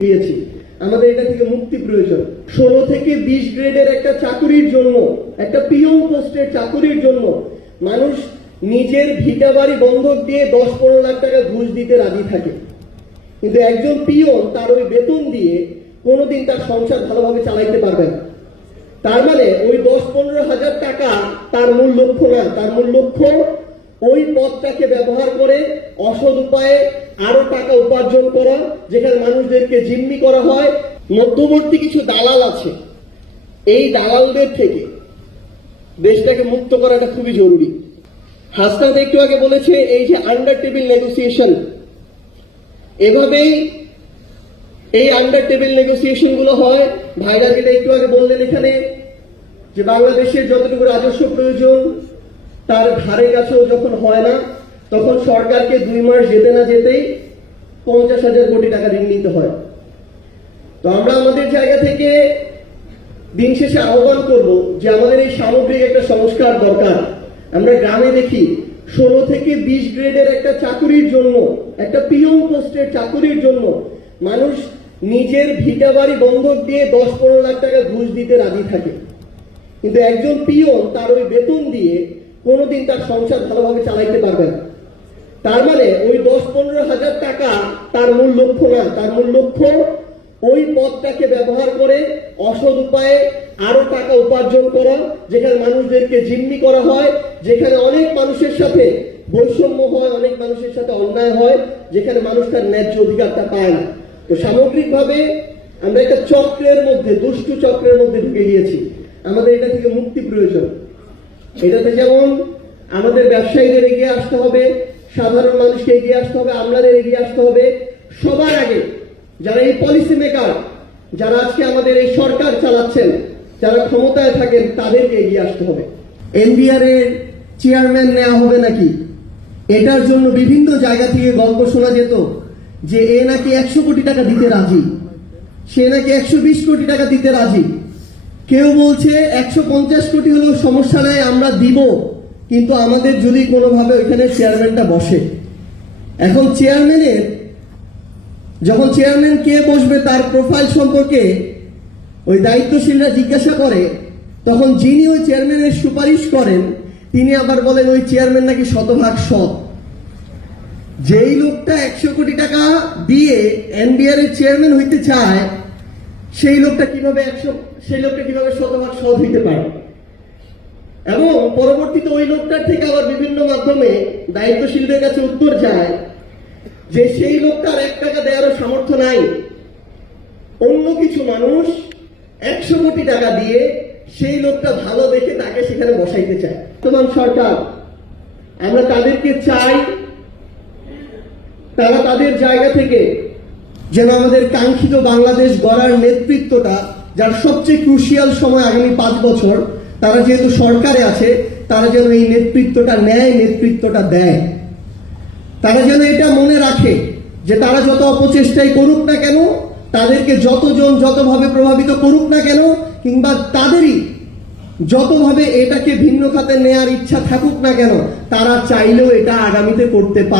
দিয়েছি। আমাদের এটা থেকে মুক্তি প্রয়োজন। 16 থেকে 20 গ্রেডের একটা চাকুরির জন্য, একটা পিয়ন পোস্টের চাকুরির জন্য মানুষ নিজের ভিটা বাড়ি বন্ধক দিয়ে 10-15 লাখ টাকা ঘুষ দিতে রাজি থাকে, কিন্তু একজন পিয়ন তার ওই বেতন দিয়ে কোনোদিন তার সংসার ভালোভাবে চালাইতে পারবে না। তার মানে ওই 10-15 হাজার টাকা তার মূল লক্ষ্য না। তার মূল লক্ষ্য ওই পদটাকে ব্যবহার করে অসৎ উপায়ে আরো টাকা উপার্জন করা, যেখানে মানুষদেরকে জিম্মি করা হয়। মধ্যবর্তী কিছু দালাল আছে, এই দালালদের থেকে দেশটাকে মুক্ত করাটা খুবই জরুরি। হাসনাত একটু আগে বলেছে এই যে আন্ডার টেবিল নেগোসিয়েশন, এভাবেই এই আন্ডার টেবিল নেগোসিয়েশন গুলো হয়। ভাইরা যেটা একটু আগে বললেন এখানে যে বাংলাদেশের যতটুকু রাজস্ব প্রয়োজন তার ধারে কাছেও যখন হয় না, তখন সরকারকে 2 মাস যেতে না যেতেই 50,000 কোটি টাকা ঋণ নিতে হয়। তো আমরা আমাদের জায়গা থেকে দিন শেষে আহ্বান করব যে আমাদের এই সামগ্রিক একটা সংস্কার দরকার। আমরা গ্রামে দেখি 16 থেকে 20 গ্রেডের একটা চাকুরির জন্য, একটা পিয়ন পোস্টের চাকুরির জন্য মানুষ নিজের ভিটা বাড়ি বন্ধক দিয়ে 10-15 লাখ টাকা ঘুষ দিতে রাজি থাকে, কিন্তু একজন পিয়ন তার ওই বেতন দিয়ে কোনোদিন তার সংসার ভালোভাবে চালাইতে পারবে না। তার মানে ওই 10-15 হাজার টাকা তার মূল লক্ষ্য না। তার মূল লক্ষ্য ওই পদটাকে ব্যবহার করে অসৎ উপায়ে আরো টাকা উপার্জন করা, যেখানে মানুষদেরকে জিম্মি করা হয়, যেখানে অনেক মানুষের সাথে বৈষম্য হয়, অনেক মানুষের সাথে অন্যায় হয়, যেখানে মানুষ তার ন্যায্য অধিকারটা পায় না। তো সামগ্রিকভাবে আমরা একটা চক্রের মধ্যে, দুষ্টু চক্রের মধ্যে ঢুকে গিয়েছি। আমাদের এটা থেকে মুক্তি প্রয়োজন। এটাতে যেমন আমাদের ব্যবসায়ীদের এগিয়ে আসতে হবে, সাধারণ মানুষকে এগিয়ে আসতে হবে, আমলাদের এগিয়ে আসতে হবে। সবার আগে যারা এই পলিসি মেকার, যারা আজকে আমাদের এই সরকার চালাচ্ছেন, যারা ক্ষমতায় থাকেন, তাদেরকে এগিয়ে আসতে হবে। এনবিআর এর চেয়ারম্যান নেওয়া হবে নাকি, এটার জন্য বিভিন্ন জায়গা থেকে গল্প শোনা যেত যে এ নাকি 100 কোটি টাকা দিতে রাজি, সে নাকি 120 কোটি টাকা দিতে রাজি। কেউ বলছে 150 কোটি হলেও সমস্যা নাই, আমরা দিব, কিন্তু আমাদের যদি কোনোভাবে ওইখানে চেয়ারম্যানটা বসে। এখন যখন চেয়ারম্যান কে বসবে তার প্রোফাইল সম্পর্কে ওই দায়িত্বশীলরা জিজ্ঞাসা করে, তখন যিনি ওই চেয়ারম্যানের সুপারিশ করেন তিনি আবার বলেন ওই চেয়ারম্যান নাকি শতভাগ সৎ। যেই লোকটা 100 কোটি টাকা দিয়ে এনবিআর এর চেয়ারম্যান হইতে চায়, সেই লোকটা কিভাবে শতভাগ সৎ হইতে পারে? এবং পরবর্তীতে ওই লোকটার থেকে আবার বিভিন্ন মাধ্যমে দায়িত্বশীলদের কাছে উত্তর যায় যে সেই লোকটার 1 টাকা দেওয়ারও সামর্থ্য নাই। অন্য কিছু মানুষ 100 কোটি টাকা দিয়ে সেই লোকটা ভালো দেখে তাকে সেখানে বসাইতে চায়। বর্তমান সরকার, আমরা তাদেরকে চাই তারা তাদের জায়গা থেকে যেন আমাদের কাঙ্ক্ষিত বাংলাদেশ গড়ার নেতৃত্বটা, যার সবচেয়ে ক্রুশিয়াল সময় আগামী 5 বছর, তারা যেহেতু সরকারে আছে, তারা যেন এই নেতৃত্বটা নেয়, নেতৃত্বটা দেয়। তারা যেন এটা মনে রাখে যে তারা যত অপচেষ্টাই করুক না কেন, তাদেরকে যতজন যতভাবে প্রভাবিত করুক না কেন, কিংবা তাদেরই যতভাবে এটাকে ভিন্ন খাতে নেয়ার ইচ্ছা থাকুক না কেন, তারা চাইলেও এটা আগামীতে করতে পারে।